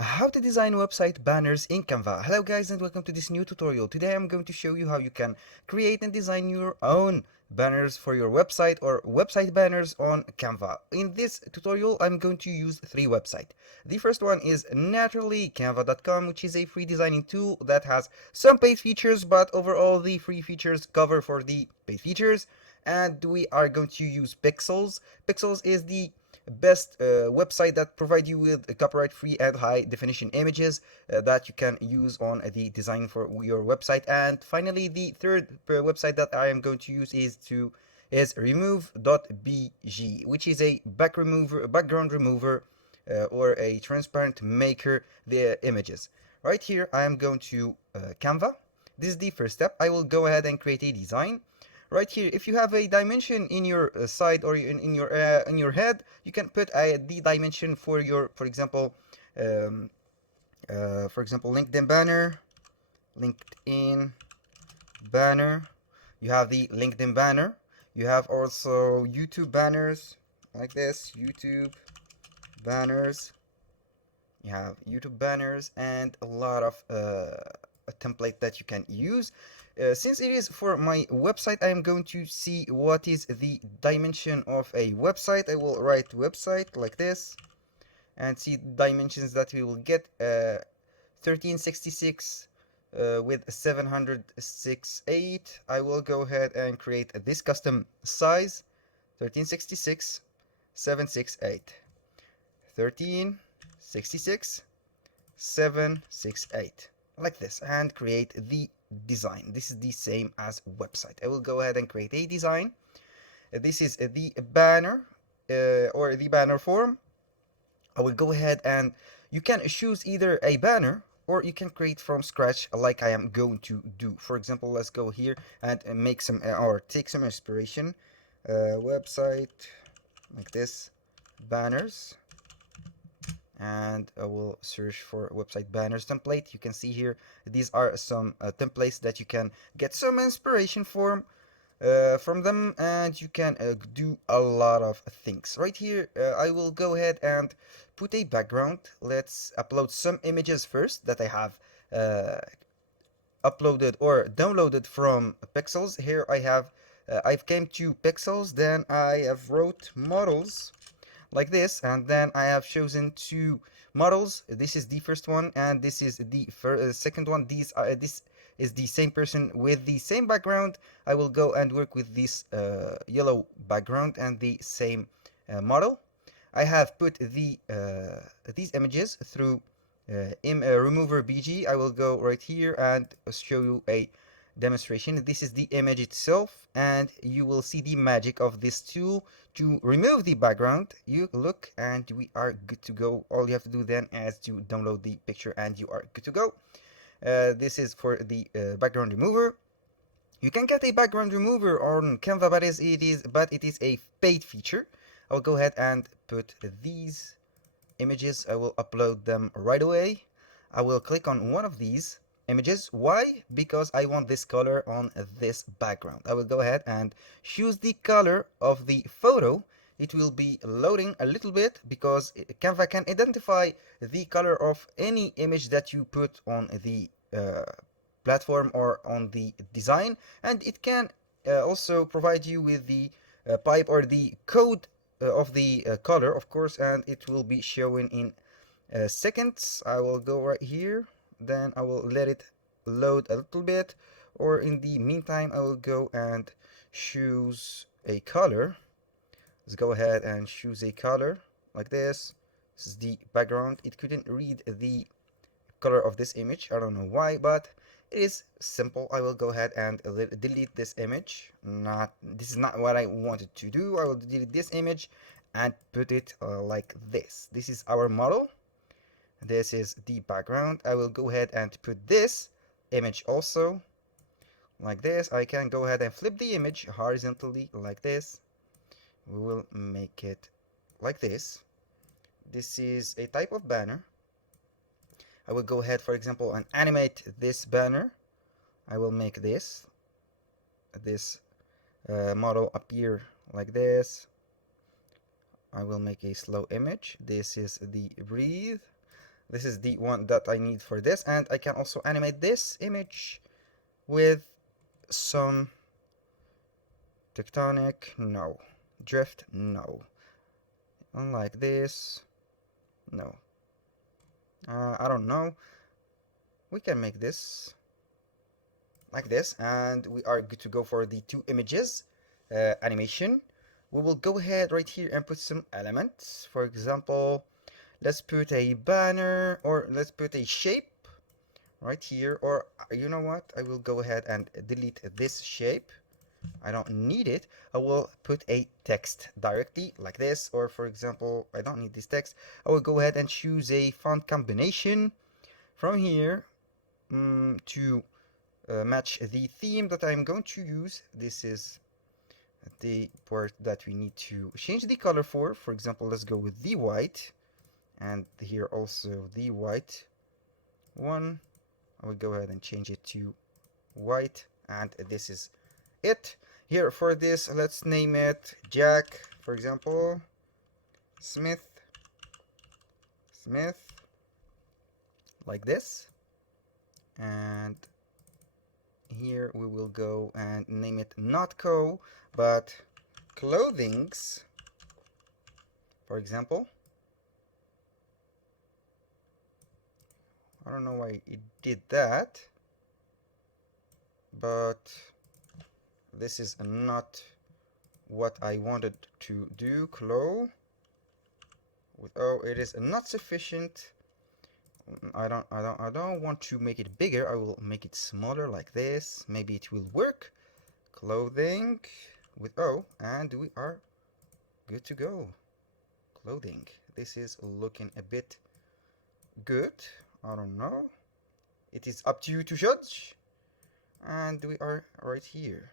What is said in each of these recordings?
How to design website banners in Canva. Hello guys and welcome to this new tutorial. Today I'm going to show you how you can create and design your own banners for your website or website banners on Canva. In this tutorial I'm going to use three websites. The first one is naturally canva.com, which is a free designing tool that has some paid features, but overall the free features cover for the paid features. And we are going to use Pixels. Pixels is the best website that provide you with copyright free and high definition images that you can use on the design for your website. And finally, the third website that I am going to use is remove.bg, which is a background remover, or a transparent maker the images. Right here I am going to Canva. This is the first step. I will go ahead and create a design. Right here, if you have a dimension in your side or in your head, you can put the dimension for your, um, for example, LinkedIn banner. You have the LinkedIn banner. You have also YouTube banners like this, YouTube banners. You have YouTube banners and a lot of a template that you can use. Since it is for my website, I am going to see what is the dimension of a website. I will write website like this and see dimensions that we will get. 1366 with 768. I will go ahead and create this custom size. 1366 768 1366 768 like this, and create the design. This is the same as website. I will go ahead and create a design. This is the banner, or the banner form. I will go ahead and you can choose either a banner or you can create from scratch like I am going to do. For example, let's go here and make some or take some inspiration. Website like this, banners, and I will search for website banners template. You can see here these are some templates that you can get some inspiration from them, and you can do a lot of things. Right here I will go ahead and put a background. Let's upload some images first that I have uh, uploaded or downloaded from Pixels. Here I have I've came to Pixels, then I have wrote models like this, and then I have chosen two models. This is the first one and this is the second one. This is the same person with the same background. I will go and work with this yellow background and the same model. I have put these images through remover BG. I will go right here and show you a demonstration. This is the image itself, and you will see the magic of this tool to remove the background. You look and we are good to go. All you have to do then is to download the picture and you are good to go. This is for the background remover. You can get a background remover on Canva, but it is a paid feature. I'll go ahead and put these images. I will upload them right away. I will click on one of these images. Why? Because I want this color on this background. I will go ahead and choose the color of the photo. It will be loading a little bit because Canva can identify the color of any image that you put on the platform or on the design, and it can also provide you with the pipe or the code of the color, of course, and it will be showing in seconds. I will go right here, then I will let it load a little bit, or in the meantime I will go and choose a color. Let's go ahead and choose a color like this. This is the background. It couldn't read the color of this image, I don't know why, but it is simple. I will go ahead and delete this image. This is not what I wanted to do. I will delete this image and put it like this. This is our model. This is the background. I will go ahead and put this image also like this. I can go ahead and flip the image horizontally like this. We will make it like this. This is a type of banner. I will go ahead, for example, and animate this banner. I will make this model appear like this. I will make a slow image. This is the breathe. This is the one that I need for this, and I can also animate this image with some tectonic, no. Drift, no. Unlike this, no. I don't know. We can make this like this, and we are good to go for the two images animation. We will go ahead right here and put some elements. For example, let's put a banner, or let's put a shape right here, or you know what, I will go ahead and delete this shape. I don't need it. I will put a text directly like this, or for example, I don't need this text. I will go ahead and choose a font combination from here to match the theme that I'm going to use. This is the part that we need to change the color for. For example, let's go with the white, and here also the white one. I will go ahead and change it to white, and this is it. Here for this, let's name it Jack, for example, Smith, like this. And here we will go and name it not co, but clothings, for example. I don't know why it did that, but this is not what I wanted to do. Clo with O, it is not sufficient. I don't want to make it bigger. I will make it smaller like this. Maybe it will work. Clothing with O, and we are good to go. Clothing. This is looking a bit good. I don't know. It is up to you to judge. And we are right here.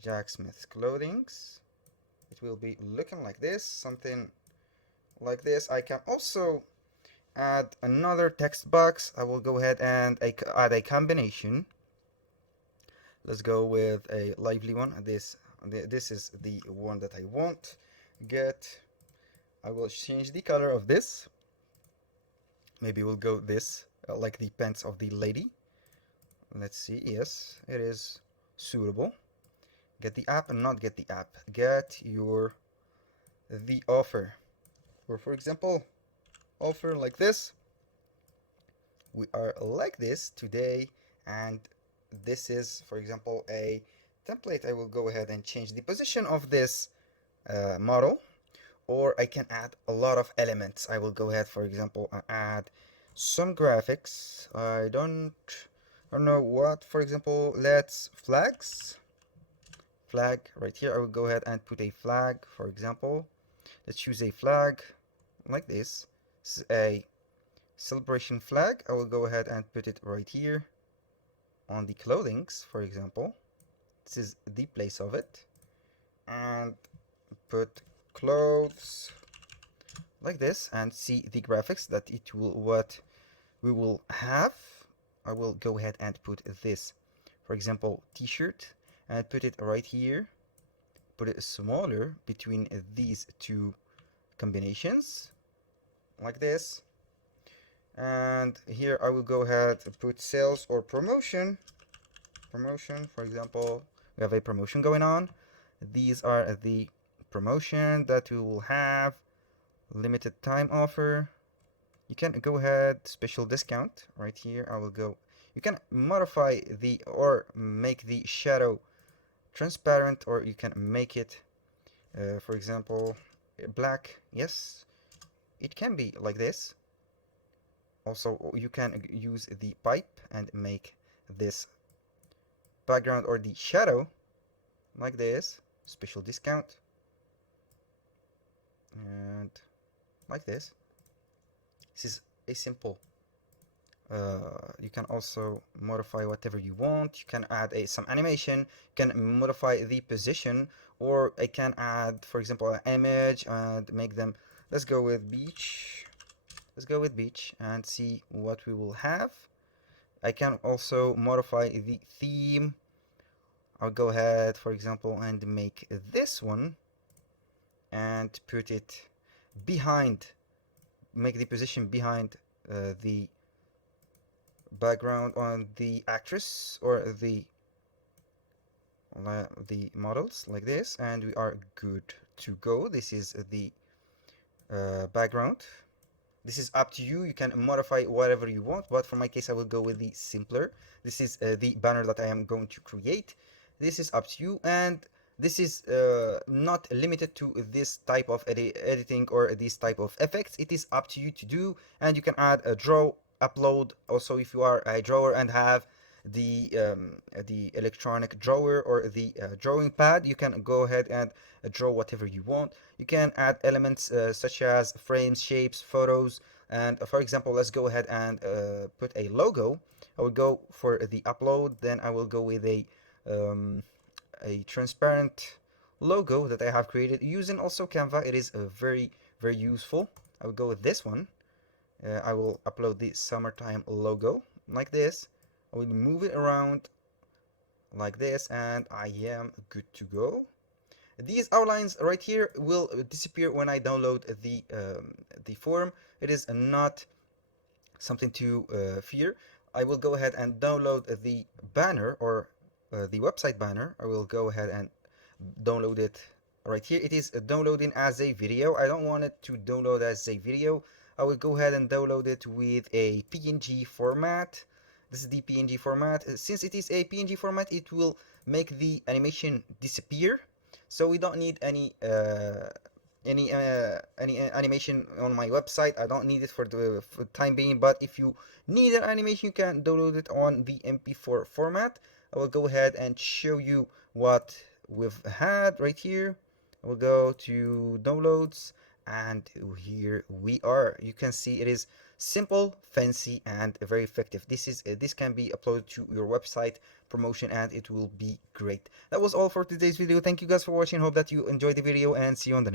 Jack Smith's clothings. It will be looking like this, something like this. I can also add another text box. I will go ahead and add a combination. Let's go with a lively one. This is the one that I want. I will change the color of this. Maybe we'll go this, like the pants of the lady. Let's see. Yes, it is suitable. Get the app and not get the app. Get the offer. Or for example, offer like this. We are like this today, and this is, for example, a template. I will go ahead and change the position of this model, or I can add a lot of elements. I will go ahead, for example, and add some graphics. I don't know what. For example, let's flag right here. I will go ahead and put a flag, for example. Let's choose a flag like this. This is a celebration flag. I will go ahead and put it right here on the clothings, for example. This is the place of it, and put clothes like this, and see the graphics that it will, what we will have. I will go ahead and put this, for example, t-shirt, and put it right here. Put it smaller between these two combinations like this. And here I will go ahead and put sales or promotion, for example. We have a promotion going on. These are the promotion that we will have. Limited time offer. You can go ahead, special discount right here. I will go, you can modify the, or make the shadow transparent, or you can make it for example black. Yes, it can be like this. Also, you can use the pipe and make this background or the shadow like this. Special discount, and like this. This is a simple. You can also modify whatever you want. You can add some animation. You can modify the position, or I can add, for example, an image and make them. Let's go with beach. And see what we will have. I can also modify the theme. I'll go ahead, for example, and make this one and put it behind. Make the position behind the background on the actress or the models like this, and we are good to go. This is the background. This is up to you. You can modify whatever you want, but for my case I will go with the simpler. This is the banner that I am going to create. This is up to you, and this is not limited to this type of editing or this type of effects. It is up to you to do, and you can add a draw, upload. Also, if you are a drawer and have the electronic drawer or the drawing pad, you can go ahead and draw whatever you want. You can add elements such as frames, shapes, photos, and for example, let's go ahead and put a logo. I will go for the upload, then I will go with um, a transparent logo that I have created using also Canva. It is very useful. I will go with this one. I will upload the summertime logo like this. I will move it around like this, and I am good to go. These outlines right here will disappear when I download the form. It is not something to fear. I will go ahead and download the banner or the website banner. I will go ahead and download it right here. It is downloading as a video. I don't want it to download as a video. I will go ahead and download it with a PNG format. This is the PNG format. Since it is a PNG format, it will make the animation disappear, so we don't need any animation on my website. I don't need it for the time being, but if you need an animation, you can download it on the MP4 format. I will go ahead and show you what we've had right here. I will go to downloads, and here we are. You can see it is simple, fancy, and very effective. This can be uploaded to your website promotion, and it will be great. That was all for today's video. Thank you guys for watching. Hope that you enjoyed the video, and see you on the next